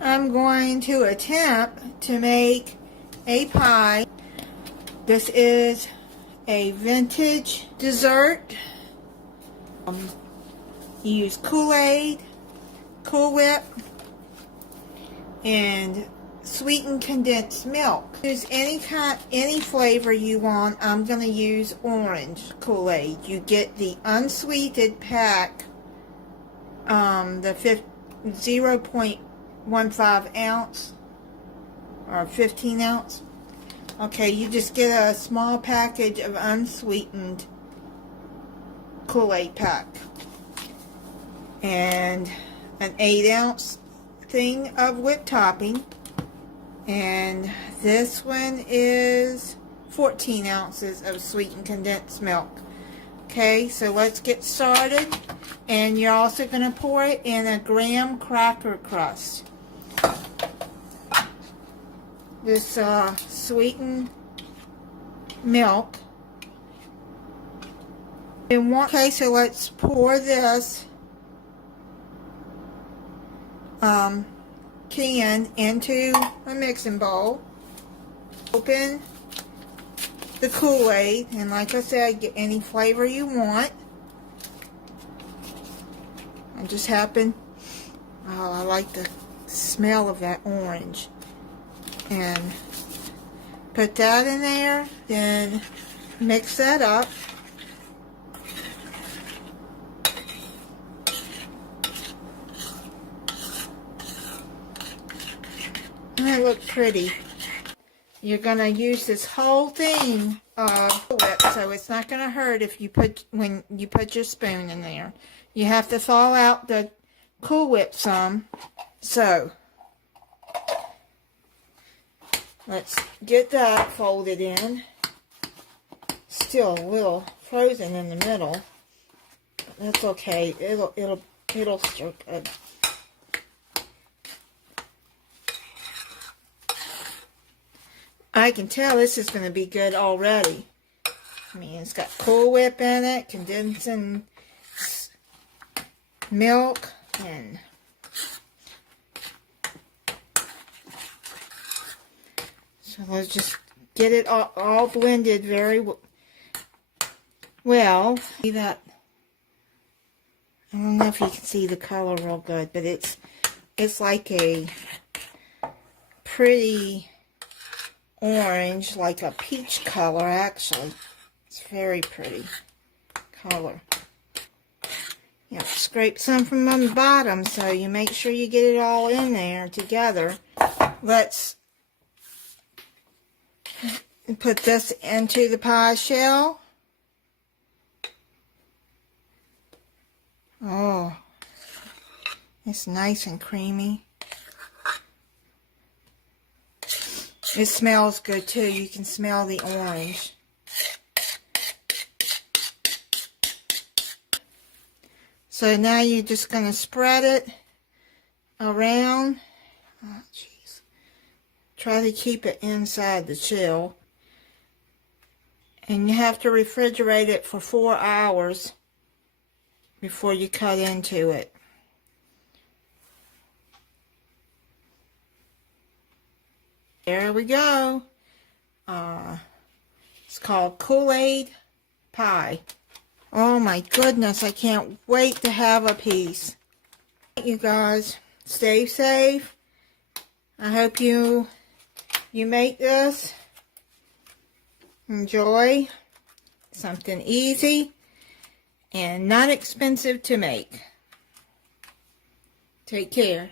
I'm going to attempt to make a pie. This is a vintage dessert. You use Kool-Aid, Cool Whip, and sweetened condensed milk. Use any flavor you want. I'm going to use orange Kool-Aid. You get the unsweetened pack, the 0.15 ounce or 15 ounce. Okay, you just get a small package of unsweetened Kool-Aid pack and an 8-ounce thing of whipped topping, and this one is 14 ounces of sweetened condensed milk. Okay, so let's get started. And you're also going to pour it in a graham cracker crust. This sweetened milk. Okay, so let's pour this can into a mixing bowl. Open the Kool-Aid, and like I said, get any flavor you want. I just happen, I like the smell of that orange. And put that in there, then mix that up. And it looks pretty. You're going to use this whole thing of whip, so it's not going to hurt if you when you put your spoon in there. You have to thaw out the Cool Whip some. So let's get that folded in. Still a little frozen in the middle. But that's okay. It'll stir good. I can tell this is going to be good already. I mean, it's got Cool Whip in it, condensing milk, and so let's just get it all blended very well. See that? I don't know if you can see the color real good, but it's like a pretty orange, like a peach color actually. It's very pretty color. You have to scrape some from on the bottom, so you make sure you get it all in there together. Let's put this into the pie shell. Oh, it's nice and creamy. It smells good too. You can smell the orange. So now you're just going to spread it around. Oh, jeez. Try to keep it inside the shell. And you have to refrigerate it for 4 hours before you cut into it. There we go. It's called Kool-aid Pie. Oh my goodness, I can't wait to have a piece. You guys, stay safe. I hope you make this. Enjoy. Something easy and not expensive to make. Take care.